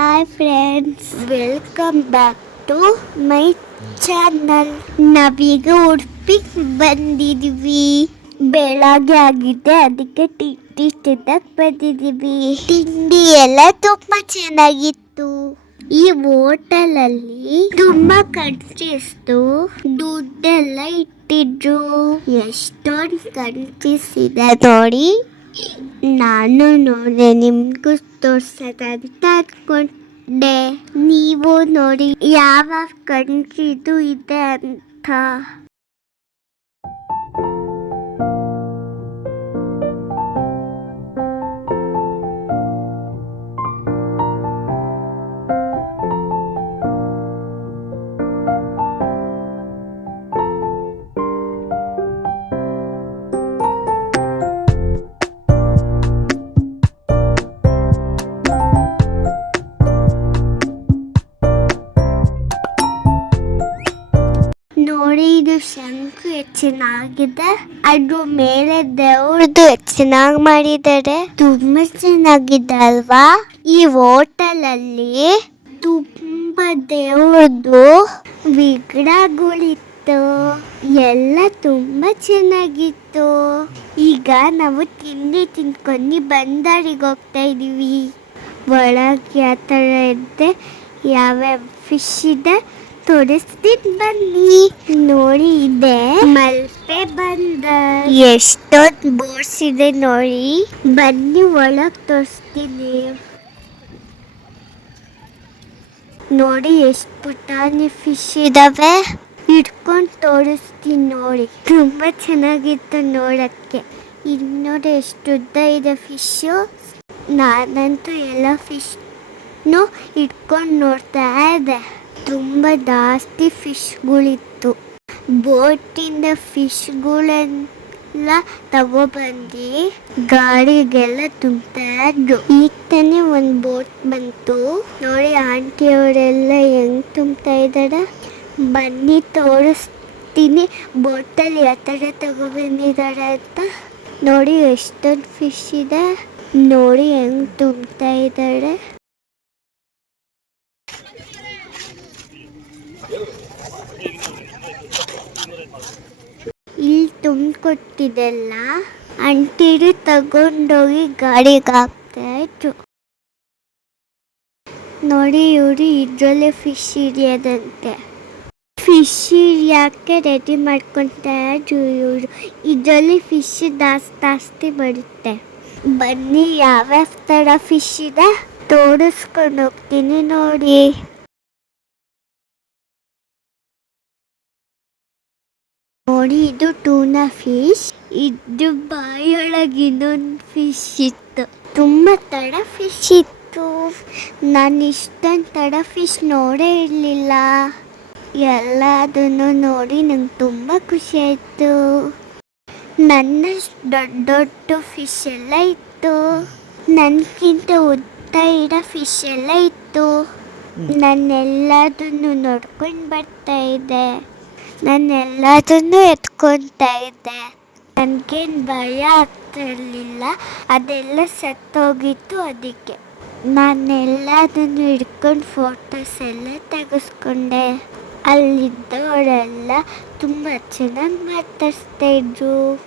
Hi friends welcome back to my channel ನಾವೀಗ ಉಡುಪಿಗೆ ಬಂದಿದ್ವಿ. ಬೆಳಗ್ಗೆ ಆಗಿದೆ ಅದಕ್ಕೆ ತಿಂಡಿ ತಿನ್ನಕ್ ಬಂದಿದ್ದೀವಿ ತಿಂಡಿ ಎಲ್ಲ ತುಂಬಾ ಚೆನ್ನಾಗಿತ್ತು. ಈ ಹೋಟೆಲ್ ಅಲ್ಲಿ ತುಂಬಾ ಕಣ್ಸಿಸ್ತು. ದುಡ್ಡೆಲ್ಲ ಇಟ್ಟಿದ್ರು. ಎಷ್ಟೊಂದು ಕಣ್ಸಿಸಿದೆ. ನೋಡಿ. ನಾನು ನೋಡಿದೆ ನಿಮ್ಗೂ ತೋರ್ಸೋದ ಅಂತ ಅನ್ಕೊಂಡೆ ನೀವು ನೋಡಿ ಯಾವ ಕಂಟ್ರಿದು ಇದೆ ಅಂತ. ಶಂಖ ಚೆನ್ನಾಗಿದೆ ಅದು ಮೇಲೆ ದೇವ್ರದ್ದು ಚೆನ್ನಾಗಿ ಮಾಡಿದ್ದಾರೆ ತುಂಬಾ ಚೆನ್ನಾಗಿದೆ ಅಲ್ವಾ? ಈ ಹೋಟೆಲ್ ಅಲ್ಲಿ ತುಂಬಾ ದೇವ್ರದ್ದು ವಿಗ್ರಹಗಳಿತ್ತು. ಎಲ್ಲ ತುಂಬಾ ಚೆನ್ನಾಗಿತ್ತು. ಈಗ ನಾವು ತಿಂಡಿ ತಿನ್ಕೊಂಡು ಬಂದರಿಗೆ ಹೋಗ್ತಾ ಇದೀವಿ. ಒಳಗೆ ಯಾವ ಥರ ಇದೆ, ಯಾವ್ಯಾವ ಫಿಶ್ ಇದೆ ತೋರಿಸ್ತೀನಿ ಬನ್ನಿ ನೋಡಿ ಇದೆ. ಮಲ್ಪೆ ಬಂದ. ಎಷ್ಟೊಂದು ಬೋರ್ಡ್ಸ್ ಇದೆ ನೋಡಿ. ಬನ್ನಿ ಒಳಗ್ ತೋರಿಸ್ತೀನಿ. ನೋಡಿ ಎಷ್ಟು ಪುಟಾಣಿ ಫಿಶ್ ಇದಾವೆ. ಹಿಡ್ಕೊಂಡು ತೋರಿಸ್ತೀನಿ ನೋಡಿ. ತುಂಬಾ ಚೆನ್ನಾಗಿತ್ತು ನೋಡಕ್ಕೆ. ಇಲ್ಲಿ ನೋಡಿ ಎಷ್ಟು ಉದ್ದ ಇದೆ ಫಿಶು ನಾನಂತೂ ಎಲ್ಲ ಫಿಶ್ನು ಇಟ್ಕೊಂಡು ನೋಡ್ತಾ ಇದ್ದೆ. ತುಂಬ ಜಾಸ್ತಿ ಫಿಶ್ಗಳಿತ್ತು. ಬೋಟಿಂದ ಫಿಶ್ಗಳೆಲ್ಲ ತಗೊಬಂದು ಗಾಡಿಗೆಲ್ಲ ತುಂಬ್ತಾ ಇದ್ದು ಈಗ ತಾನೇ ಒಂದು ಬೋಟ್ ಬಂತು. ನೋಡಿ, ಆಂಟಿಯವರೆಲ್ಲ ಹೆಂಗ್ ತುಂಬ್ತಾ ಇದ್ದಾರ ಬನ್ನಿ, ತೋರಿಸ್ತೀನಿ. ಬೋಟಲ್ಲಿ ಯಾವ ಥರ ತಗೊಬಂದಿದ್ದಾರೆ ಅಂತ. ನೋಡಿ, ಎಷ್ಟೊಂದು ಫಿಶ್ ಇದೆ. ನೋಡಿ, ಹೆಂಗ್ ತುಂಬ್ತಾ ಇದ್ದಾರೆ ಇಲ್ಲಿ ತುಂಬಿಕೊಟ್ಟಿದ್ದೆಲ್ಲ? ಅಂಟಿರಿ ತಗೊಂಡೋಗಿ ಗಾಡಿಗೆ ಹಾಕ್ತಾ ಇತ್ತು ನೋಡಿ ಇವರು ಇದ್ರಲ್ಲೇ ಫಿಶ್ ಹಿಡಿಯೋದಂತೆ. ಫಿಶ್ ಯಾಕೆ ರೆಡಿ ಮಾಡ್ಕೊತಾ ಇದ್ರು ಇವರು. ಇದರಲ್ಲಿ ಫಿಶ್ ಜಾಸ್ತಿ ಜಾಸ್ತಿ ಬರುತ್ತೆ. ಬನ್ನಿ ಯಾವ್ಯಾವ ಥರ ಫಿಶ್ ಇದೆ? ತೋರಿಸ್ಕೊಂಡು ಹೋಗ್ತೀನಿ ನೋಡಿ. ನೋಡಿ ಇದು ಟೂನಾ ಫಿಶ್ ಇದು ಬಾಯಿಯೊಳಗೆ ಇನ್ನೊಂದು ಫಿಶ್ ಇತ್ತು. ತುಂಬ ತಡ ಫಿಶ್ ಇತ್ತು. ನಾನು ಇಷ್ಟೊಂದು ತಡ ಫಿಶ್ ನೋಡೇ ಇರಲಿಲ್ಲ. ಎಲ್ಲದನ್ನು ನೋಡಿ ನಂಗೆ ತುಂಬ ಖುಷಿ ಆಯಿತು. ನನ್ನ ದೊಡ್ಡ ದೊಡ್ಡ ಫಿಶ್ ಎಲ್ಲ ಇತ್ತು. ನನಗಿಂತ ಉದ್ದ ಇರೋ ಫಿಶ್ ಎಲ್ಲ ಇತ್ತು. ನಾನೆಲ್ಲದನ್ನು ನೋಡ್ಕೊಂಡು ಬರ್ತಾ ಇದ್ದೆ. ನಾನು ಎಲ್ಲದನ್ನು ಎತ್ಕೊತಾ ಇದ್ದೆ. ನನಗೇನು ಭಯ ಆಗ್ತಿರಲಿಲ್ಲ. ಅದೆಲ್ಲ ಸತ್ತೋಗಿತ್ತು ಅದಕ್ಕೆ. ನಾನೆಲ್ಲದನ್ನು ಹಿಡ್ಕೊಂಡು ಫೋಟೋಸ್ ಎಲ್ಲ ತೆಗೆಸ್ಕೊಂಡೆ. ಅಲ್ಲಿದ್ದವರೆಲ್ಲ ತುಂಬ ಚೆನ್ನಾಗಿ ಮಾತಾಡಿಸ್ತಾ ಇದ್ರು.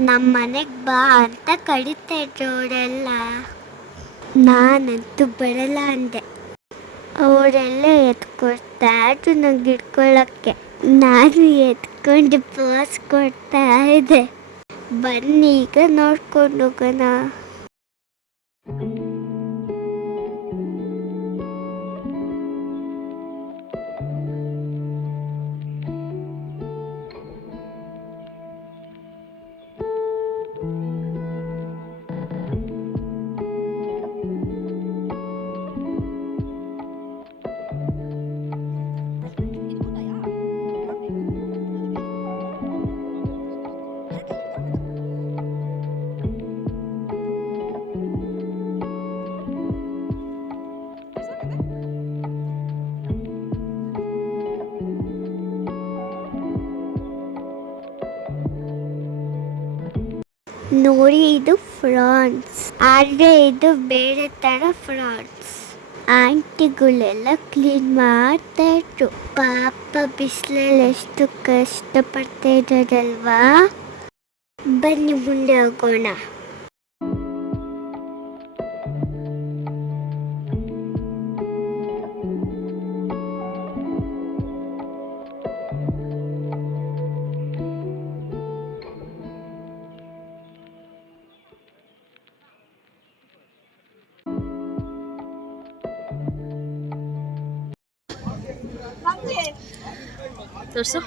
ನಮ್ಮ ಮನೆಗೆ ಬಾ ಅಂತ ಕಡಿತಾ ಇದ್ರು ಅವರೆಲ್ಲ. ನಾನಂತೂ ಬರಲ್ಲ ಅಂದೆ. ಅವರೆಲ್ಲ ಎತ್ಕೊಡ್ತಾ ಇದ್ರು ನಂಗೆ ಹಿಡ್ಕೊಳ್ಳೋಕ್ಕೆ ನಾನು ಎತ್ಕೊಂಡು ಪಾಸ್ ಕೊಡ್ತಾ ಇದ್ದೆ. ಬನ್ನಿ ಈಗ ನೋಡ್ಕೊಂಡು ಹೋಗೋಣ. ನೋಡಿ, ಇದು ಫ್ರಾನ್ಸ್. ಆದರೆ ಇದು ಬೇರೆ ಥರ ಫ್ರಾನ್ಸ್. ಆಂಟಿಗಳೆಲ್ಲ ಕ್ಲೀನ್ ಮಾಡ್ತಾ ಇದ್ರು. ಪಾಪ ಬಿಸಿಲಲ್ಲಿ ಎಷ್ಟು ಕಷ್ಟಪಡ್ತಾ ಇದ್ದಾರಲ್ವಾ? ಬನ್ನಿ, ಮುಂದೆ ಹೋಗೋಣ. ತೋರ್ಸು.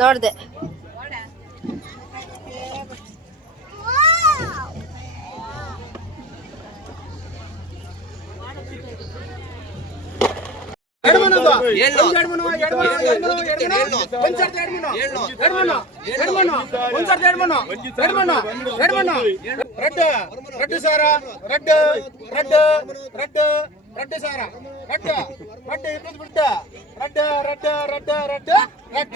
ನೋಡ್ದೆ. రెడ్ రెడ్ సారా రెడ్ రెడ్ రెడ్ రెడ్ సారా రెడ్ రెడ్ ఇది బిడ్డ red red red red red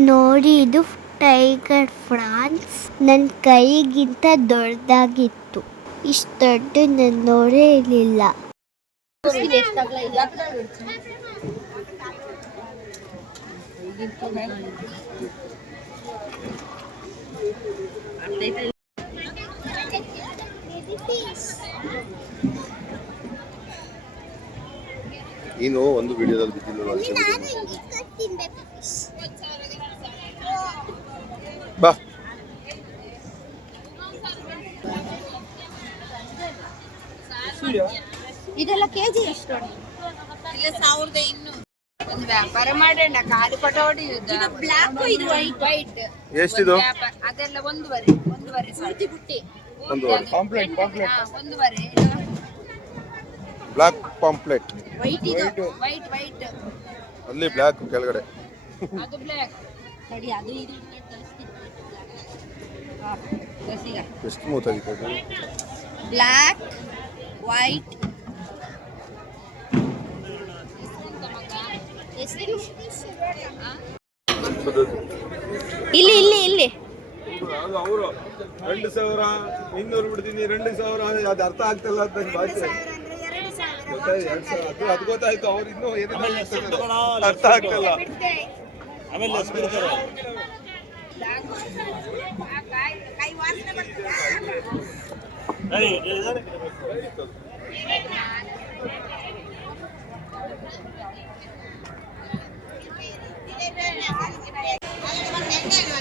ನೋಡಿ ಇದು ಟೈಗರ್ ಫ್ರಾನ್ಸ್ ನನ್ನ ಕೈಗಿಂತ ದೊಡ್ಡದಾಗಿತ್ತು. ಇಷ್ಟು ದೊಡ್ಡ ನಾನು ನೋಡೇ ಇರಲಿಲ್ಲ. ನೀನು ಒಂದು ವಿಡಿಯೋದಲ್ಲಿ ಬಿದ್ದಿಲ್ಲ ಇದೆಲ್ಲ ಕೆಜಿ ಎಷ್ಟು? ಇಲ್ಲ ಸಾವಿರದ ಇನ್ನೂರು. ಒಂದು ವ್ಯಾಪಾರ ಮಾಡೋಣ ಕಾಲು ಪಟೋಡಿ ಇದು ಬ್ಲಾಕ್ ಇದು ವೈಟ್ ವೈಟ್ ಎಷ್ಟಿದು? ಅದೆಲ್ಲ ಒಂದೂವರೆ ಒಂದೂವರೆ ಸಾವಿರ. ಬುಟ್ಟಿ. ಒಂದೂವರೆ. ಪಾಂಪ್ಲೆಟ್ ಪಾಂಪ್ಲೆಟ್ ಒಂದೂವರೆ. ಬ್ಲಾಕ್ ಪಾಂಪ್ಲೆಟ್ ವೈಟ್ ಇದು? ವೈಟ್ ವೈಟ್ ಅಲ್ಲಿ ಬ್ಲಾಕ್ ಕೆಳಗಡೆ. ಅದು ಬ್ಲಾಕ್ ನೋಡಿ ಅದು ಇದು. ಎಷ್ಟು ಮೂತಾಗಿತ್ತು ಬ್ಲಾಕ್ ವೈಟ್ ಇಲ್ಲಿ ಇಲ್ಲಿ ಇಲ್ಲಿ ಅದು ಅವರು రెండు ಸಾವಿರ ಇನ್ನೂರು ಬಿಡ್ತೀನಿ రెండు ಸಾವಿರ ಅದು ಅರ್ಥ ಆಗ್ತಿಲ್ಲ ಅಂತ ನನ್ ಭಾಷೆ ಗೊತ್ತಾಯ್ತು, ಎರಡ್ ಸಾವಿರ. ಅದು ಅದು ಗೊತ್ತಾಯ್ತು ಅವ್ರು ಇನ್ನೂ ಏನೇನೋ ಅರ್ಥ ಆಗ್ತಿಲ್ಲ ಇದೆಯಲ್ಲ. ಫ್ಲೈಯಿಂಗ್ ಫಿಶ್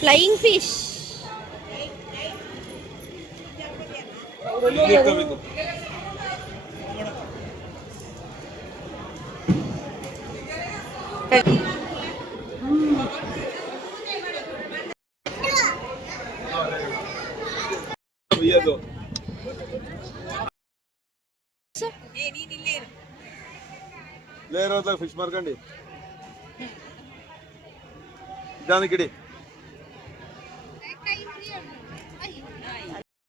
ಫ್ಲೈಯಿಂಗ್ ಫಿಶ್ ಇಲ್ಲಿ. ಇಟ್ಕೋಬೇಕು. ಇಲ್ಲೇ ಫಿಶ್ ಮಾರ್ಕಂಡಿ ನಿಧಾನಕ್ಕೆ ಇಡಿ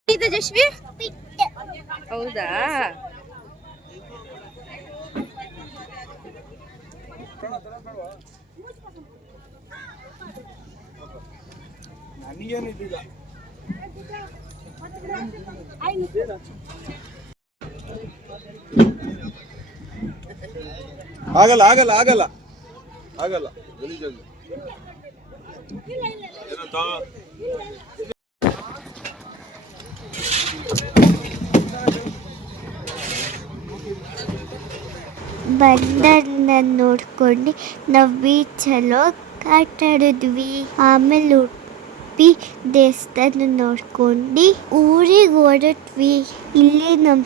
ಇದು ಜಶ್ವಿ? ಹೌದಾ? ನನಗೇನು ಇದ್ದಿಲ್ಲ ಆಗಲ್ಲ ಆಗಲ್ಲ ಆಗಲ್ಲ. ಆಗಲ್ಲ. ಗಲೀಜಾಗಿ ಏನಂತ ಬಂದರ್ನ ನೋಡ್ಕೊಂಡು ನಾವು ಬೀಚಲ್ಲಿ ಹೋಗಿ ಆಟ ಆಡಿದ್ವಿ ಆಮೇಲೆ ಉಡುಪಿ ದೇವಸ್ಥಾನ ನೋಡ್ಕೊಂಡು ಊರಿಗೆ ಹೊರಟ್ವಿ. ಇಲ್ಲಿ ನಮ್ಮ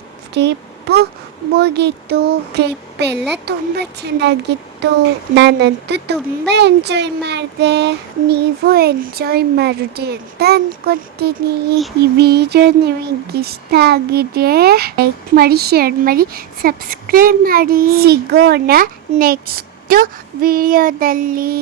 ಟ್ರಿಪ್ಪು ಮುಗೀತು. ಟ್ರಿಪ್ ಎಲ್ಲ ತುಂಬ ಚೆನ್ನಾಗಿತ್ತು. ನಾನಂತೂ ತುಂಬ ಎಂಜಾಯ್ ಮಾಡಿದೆ. ನೀವು ಎಂಜಾಯ್ ಮಾಡಿರಿ ಅಂತ ಅನ್ಕೊತೀನಿ. ಈ ವಿಡಿಯೋ ನಿಮಗೆ ಇಷ್ಟ ಆಗಿದೆ ಲೈಕ್ ಮಾಡಿ ಶೇರ್ ಮಾಡಿ ಸಬ್ಸ್ಕ್ರೈಬ್ ಮಾಡಿ. ಸಿಗೋಣ ನೆಕ್ಸ್ಟ್ ವಿಡಿಯೋದಲ್ಲಿ